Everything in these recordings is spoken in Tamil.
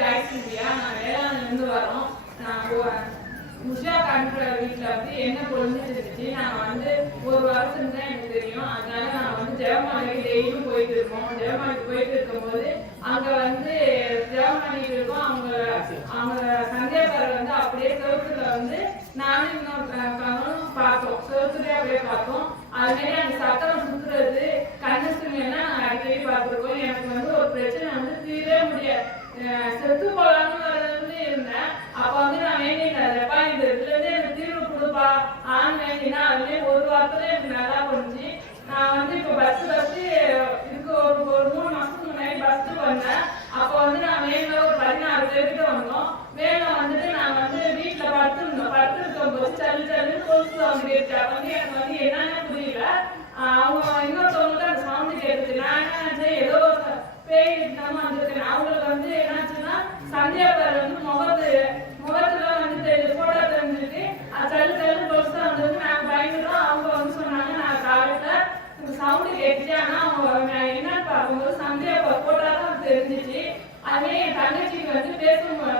ஜாய்ஸ்ரியா. நான் வேளாண்லேருந்து வரோம். நான் உஷா காண்ற வீட்டில் வந்து என்ன பொழுதுட்டு இருந்துச்சு. நாங்கள் வந்து ஒரு வருஷம் தான் எனக்கு தெரியும். அதனால நான் வந்து ஜெவமாலைக்கு டெய்லியும் போயிட்டு இருக்கோம். ஜெவமாலைக்கு போயிட்டு இருக்கும்போது அங்கே வந்து ஜெவமாலைக்கு இருக்கோம். அவங்க சந்தியாக்காரர் வந்து அப்படியே செவத்துல வந்து நானும் இன்னொரு பார்த்தோம். செவத்துலேயே அப்படியே பார்த்தோம். அதுமாரி அந்த சத்தம் சுத்துறது கண்ணு சுமையெல்லாம் நாங்கள் அடிக்கடி பார்த்துருக்கோம். எனக்கு வந்து ஒரு பிரச்சனை வந்து தீரவே முடியாது. செத்து போலான்னு இருந்தேன். அப்ப வந்து நான் வேண்டிட்டேன்ப்பா இந்த இதுல இருந்து எனக்கு தீர்வு கொடுப்பா ஆன்னு வேண்டினா அதுலயே ஒரு வாரத்துல எனக்கு நல்லா போச்சு. நான் வந்து இப்ப பஸ் இதுக்கு ஒரு 3 மாசத்துக்கு முன்னாடி பஸ் வந்தேன். அப்ப வந்து நான் வேலை ஒரு 16 பேர்கிட்ட வந்தோம். வேலை வந்துட்டு நான் வந்து வீட்டுல படுத்துருக்கும் போது சல்லு கொலுசு சவுண்ட் கேட்டு வந்து எனக்கு வந்து என்னன்னு புரியல. அவங்க இன்னொருத்தவங்களுக்கு அந்த சவுண்ட் கேட்டுச்சு. நான் என்ன நினைச்சேன் ஏதோ பேய் நம்ம வந்திருக்கேன். அவங்களுக்கு வந்து என்னாச்சுன்னா சந்தியாக்காரர் வந்து முகத்துல வந்து போட்டோ தெரிஞ்சிருக்கு. சல்லு கொலுசு தான் வந்திருக்கு. நாங்க பயந்துட்டோம். அவங்க வந்து சொன்னாங்க நான் காலையில சவுண்டு கேட்டுச்சு. ஆனா அவங்க என்னன்னு பார்க்கும்போது சந்தியாப்பா போட்டோ தான் தெரிஞ்சிச்சு. அதுவே என் தங்கச்சிக்கு வந்து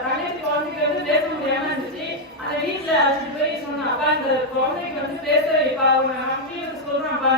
தங்கச்சி குழந்தைக்கு வந்து பேச முடியாம இருந்துச்சு. அந்த வீட்டுல அழைச்சிட்டு போய் சொன்னேன், அப்பா இந்த குழந்தைக்கு வந்து பேச வைப்பா அவங்க சொல்றேன் அப்பா